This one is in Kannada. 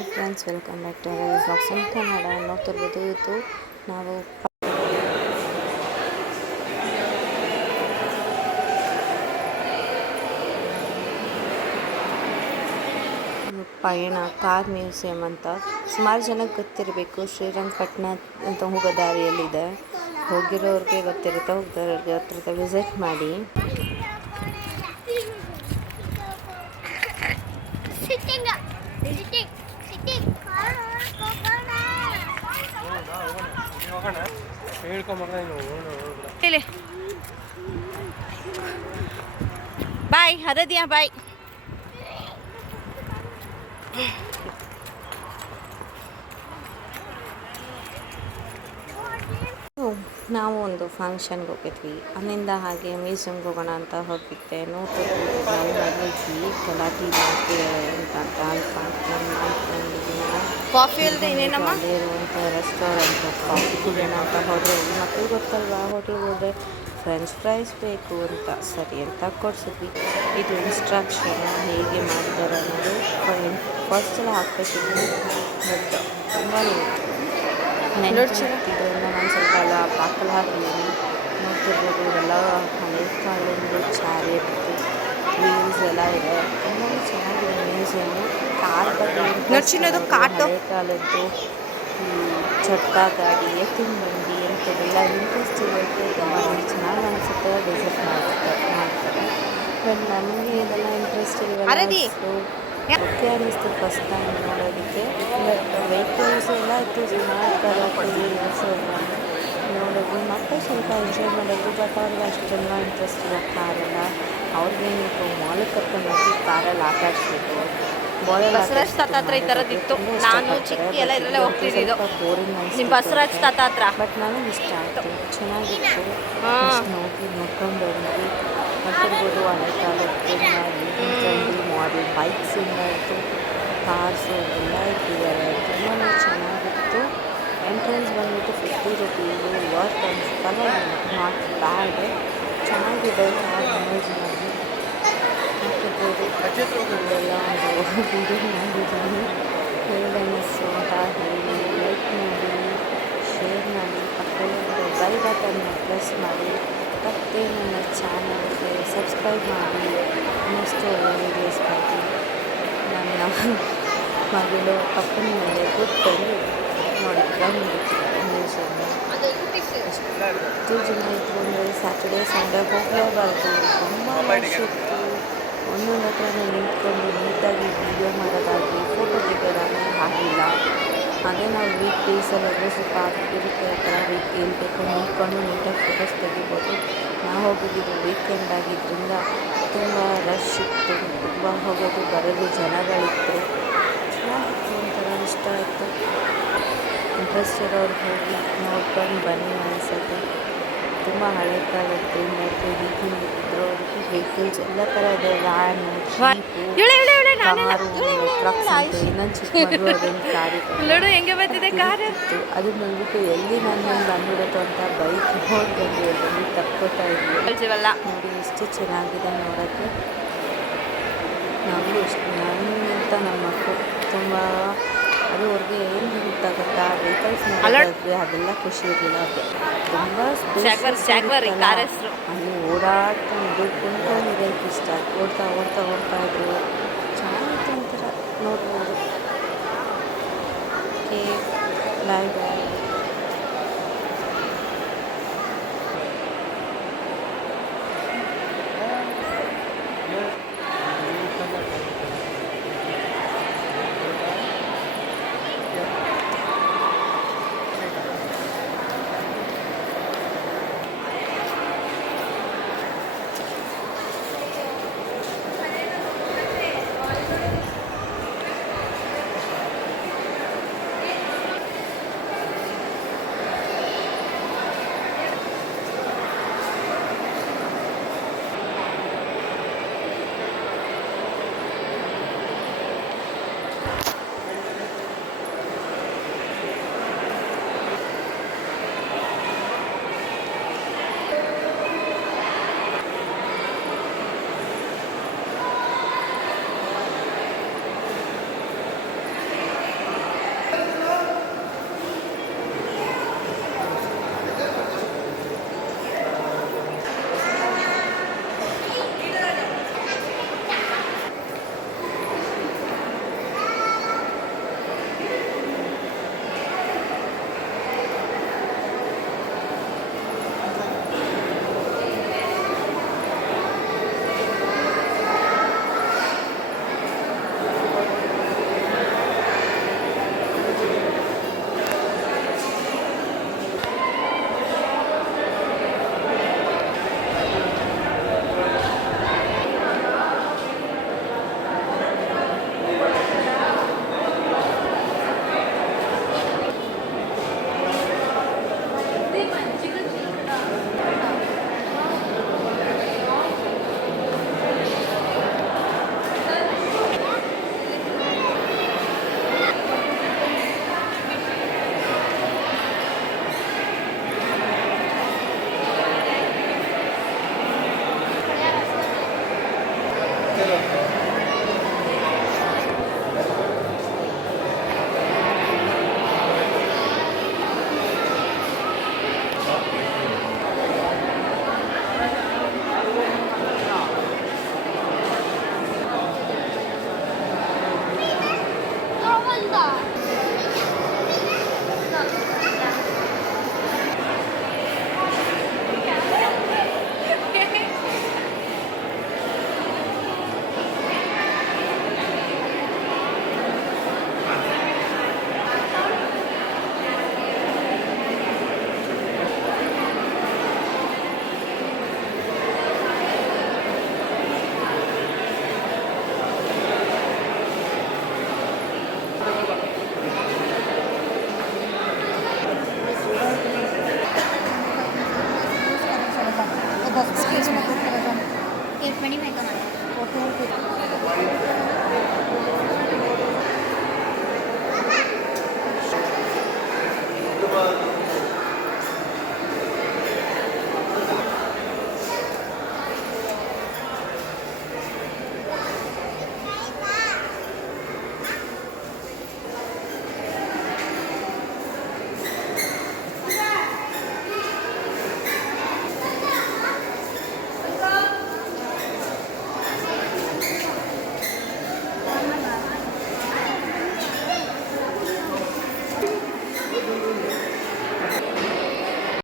Hi friends, welcome back to our vlogs in Kannada. ನೋಡ್ತಿರ್ಬೋದು, ಇದು ನಾವು ಪಯಣ ಕಾರ್ ಮ್ಯೂಸಿಯಂ ಅಂತ ಸುಮಾರು ಜನಕ್ಕೆ ಗೊತ್ತಿರಬೇಕು. ಶ್ರೀರಂಗಪಟ್ಟಣ ಅಂತ ಹೋಗೋ ದಾರಿಯಲ್ಲಿದೆ. ಹೋಗಿರೋರಿಗೆ ಗೊತ್ತಿರುತ್ತೆ, ಹೋಗ್ದವ್ರಿಗೆ ಹತ್ರ ವಿಸಿಟ್ ಮಾಡಿ. ಬಾಯ್ ಹರದಿಯಾ ಬಾಯ್. ನಾವು ಒಂದು ಫಂಕ್ಷನ್ಗೆ ಹೋಗಿದ್ವಿ. ಅಲ್ಲಿಂದ ಹಾಗೆ ಮ್ಯೂಸಿಯಮ್ಗೆ ಹೋಗೋಣ ಅಂತ ಹೋಗಿದ್ದೆ. ನೋಡ್ತಿರ್ಬೋದು, ನಾವು ಮಾಡಿದ್ವಿ ಗಲಾಟೆ ಮಾಡ್ತೀವಿ ಅಂತ ಅಂದ್ಕೊಂಡಿದ್ದೀನಿ. ಕಾಫಿ ಅಲ್ಲದೆ ಇನ್ನೇನಮ್ಮ ಅಲ್ಲೇ ಇರುವಂಥ ರೆಸ್ಟೋರೆಂಟ್ ಕಾಫಿ ಕುಡಿಯೋಣ ಅಂತ ಹೋದರೆ, ಮಕ್ಕಳು ಗೊತ್ತಲ್ವಾ, ಹೋಟ್ಲಿಗೆ ಹೋದರೆ ಫ್ರೆಂಚ್ ಫ್ರೈಸ್ ಬೇಕು ಅಂತ ಸರಿ ಅಂತ ಕೊಡಿಸಿದ್ವಿ. ಇದು ಇನ್ಸ್ಟ್ರಕ್ಷನ್ ಹೇಗೆ ಮಾಡಿದ್ದಾರೆ ಅನ್ನೋದು ಫಸ್ಟ್ ಸಲ ಹಾಕ್ಬೇಕಿದ್ವಿ, ಬಟ್ ತುಂಬಾ ನೆನಪಿದ್ರಿಂದ ನಾನು ಸ್ವಲ್ಪ ಎಲ್ಲ ಬಾಕಲು ಹಾಕಿದ್ದೀನಿ. ನೋಡ್ತಿರ್ಬೋದು, ಇದೆಲ್ಲ ಹಳೆ ಕಾಲದ್ದು ಚಾರಿಯಟ್ ವೀಲ್ಸ್ ಎಲ್ಲ ಇದೆ. ತುಂಬಾ ಚೆನ್ನಾಗಿದೆ ಮ್ಯೂಸಿಯಮ್ಮು. ಕಾರ್ ಬಗ್ಗೆ ಹಳೆ ಕಾಲದ್ದು ಚಟ್ಕಾ ಗಾಡಿ, ಎತ್ತಿನ ಬಂಡಿ ಅಂಥದ್ದೆಲ್ಲ ಇಂಟ್ರೆಸ್ಟ್ ಇರೋಕ್ಕೆ ತುಂಬಾ ಚೆನ್ನಾಗಿ ಅನಿಸುತ್ತೆ. ವಿಸಿಟ್ ಮಾಡ್ತಾರೆ. ಬಟ್ ನಮಗೆ ಇದೆಲ್ಲ ಇಂಟ್ರೆಸ್ಟ್ ಇರಲ್ಲ, ಸೊ ಓಕೆ ಅನ್ನಿಸ್ತು ಫಸ್ಟ್ ಟೈಮ್ ನೋಡೋದಕ್ಕೆ. ಬಟ್ ವೆಹಿಕಲ್ಸ್ ಎಲ್ಲ ಇತ್ತು, ಸುಮಾರು ಥರದ್ದು ನೋಡೋದು. ಮಕ್ಕಳು ಸ್ವಲ್ಪ ಎಂಜಾಯ್ ಮಾಡೋದು, ಬಟ್ ಅವ್ರಿಗೆ ಅಷ್ಟೆಲ್ಲ ಇಂಟ್ರೆಸ್ಟ್ ಇಲ್ಲ ಕಾರೆಲ್ಲ. ಅವ್ರಿಗೇನಿತ್ತು, ಮಾಲಿಗೆ ಕರ್ಕೊಂಡೋಗಿ ಕಾರಲ್ಲಿ ಆಟ ಆಡಿಸ್ಬೇಕು. ಬಸವರಾಜ್ ತಾತ ಹತ್ರ ಈ ಥರದ್ದಿತ್ತು. ನಾನು ಚಿಕ್ಕಿ ಎಲ್ಲ ಇದರಲ್ಲೇ ಹೋಗ್ತಿದ್ದು. ಬೋರಿಂಗ್ ನಿಮ್ಮ ಬಸವರಾಜ್ ತಾತ ಹತ್ರ ಬಟ್ ನನಗೆ ಇಷ್ಟ ಆಯಿತು, ಚೆನ್ನಾಗಿತ್ತು. ನೋಡ್ಕೊಂಡು ಬಂದ್ವಿ. ಮತ್ತಿರ್ಬೋದು ಹಳೆ ಕಾಲದ್ದು ಮಾಡೆಲ್ ಬೈಕ್ಸಿಂದ ಇತ್ತು, ಕಾರ್ಸು ಎಲ್ಲ ಇಟ್ಟಿದ್ದಾರೆ. ತುಂಬಾ ಚೆನ್ನಾಗಿತ್ತು. ಎಂಟ್ರೆನ್ಸ್ ಬಂದ್ಬಿಟ್ಟು 50 ರೂಪೀಸು. ವರ್ತ್ ಅನಿಸ್ತಲ್ಲ, ನಾಟ್ ಬ್ಯಾಡ್, ಚೆನ್ನಾಗಿದೆ. ಮ್ಯೂಸಿಯಮ್ಮಲ್ಲಿ ಮತ್ತಿರ್ಬೋದು ಇಲ್ಲೆಲ್ಲ ಒಂದು ವಿಡಿಯೋ ಮಾಡಿದ್ದೀನಿ. ಹೇಳನ್ನಿಸ್ತು ಅಂತ ಹೇಳಿ ಲೈಕ್ ಮಾಡಿ, ಶೇರ್ ಮಾಡಿ, ಪಕ್ಕದಲ್ಲಿ ಬೆಲ್ ಬಟನ್ನ ಪ್ರೆಸ್ ಮಾಡಿ, ಮತ್ತೆ ನನ್ನ ಚಾನಲ್ಗೆ ಸಬ್ಸ್ಕ್ರೈಬ್ ಮಾಡಿ. ಇನ್ನಷ್ಟು ಒಳ್ಳೆ ವೀಡಿಯೋಸ್ಗಾಗಿ ನನ್ನ ಮಗಳು ಪಕ್ಕದ ಮೇಲೆ ಕೂತ್ಕೊಂಡು ನೋಡಿದ್ದಾರೆ ಮ್ಯೂಸಿಯಮ್ನ. ಎಷ್ಟು ಜನ ಇದ್ರು ಅಂದರೆ ಸ್ಯಾಟರ್ಡೇ ಸಂಡೇ ಹೋಗಲೇಬಾರ್ದು, ತುಂಬ ರಶ್ ಇತ್ತು. ಒಂದೊಂದು ಹತ್ರ ನಿಂತ್ಕೊಂಡು ನೀಟಾಗಿ ವೀಡಿಯೋ ಮಾಡೋದಾಗಲಿ ಫೋಟೋ ತೆಗೆಯೋದಾಗಲಿ ಆಗಿಲ್ಲ. ಅದೇ ನಾವು ವೀಕ್ ಡೇಸಲ್ಲಾದರೆ ಸ್ವಲ್ಪ ಇರುತ್ತೆ, ಆ ಥರ ಎಲ್ಲಿ ಬೇಕೋ ನಿಂತ್ಕೊಂಡು ನೀಟಾಗಿ ಫೋಟೋಸ್ ತೆಗಿಬೋದು. ನಾವು ಹೋಗಿದ್ದು ವೀಕೆಂಡ್ ಆಗಿದ್ದರಿಂದ ತುಂಬ ರಶ್ ಇತ್ತು, ತುಂಬ ಹೋಗೋದು ಬರೋದು ಜನಗಳಿತ್ತು. ಚೆನ್ನಾಗಿತ್ತು, ಒಂಥರ ಇಷ್ಟ ಆಯಿತು. ಇಂಟ್ರೆಸ್ಟ್ ಇರೋರು ಹೋಗಿ ನೋಡ್ಕೊಂಡು ಬನ್ನಿ ಅನಿಸುತ್ತೆ. ತುಂಬ ಹಳೆ ಕಾಲದ್ದು ಮತ್ತು ಈಗಿನ ಇದ್ರವ್ರಿಗೆ ವೆಹಿಕಲ್ಸ್ ಎಲ್ಲ ಥರ ಇದೆ. ವ್ಯಾನು, ಜೀಪು, ಕಾರು, ಟ್ರಕ್ಸ್ ಅಂತ. ಇನ್ನೊಂದು ಚಿಕ್ಕ ಮಗು ಅದೊಂದು ಕಾರಿತ್ತು. ಅದು ನೋಡ್ಬಿಟ್ಟು ಎಲ್ಲಿ ನನ್ನ ಬಂದ್ಬಿಡುತ್ತೋ ಅಂತ ಬೈಕ್ ನೋಡಿ ಬಂದು ತಪ್ಕೋತಾ ಇದ್ವಿ. ನೋಡಿ ಎಷ್ಟು ಚೆನ್ನಾಗಿದೆ ನೋಡೋಕ್ಕೆ. ನಾವು ನಾನಿಂತ ನಮ್ಮ ಮಕ್ಕಳು ತುಂಬ ಅದು ಅವ್ರಿಗೆ ಏನು ಗೊತ್ತಾಗುತ್ತಾ, ವೆಹಿಕಲ್ಸ್ ನೋಡೋದಾದ್ರೆ ಅದೆಲ್ಲ ಖುಷಿ ಇರಲಿಲ್ಲ ಅವ್ರಿಗೆ. ತುಂಬ ಅಲ್ಲಿ ಓಡಾಡ್ಕೊಂಡು ಕುಂತ್ಕೊಂಡಿರೋಕ್ಕೆ ಇಷ್ಟ. ಓಡ್ತಾ ಇದ್ರು. ಚೆನ್ನಾಗಿತ್ತು, ಒಂಥರ ನೋಡ್ಬೋದು. ಓಕೆ, ಬಾಯ್.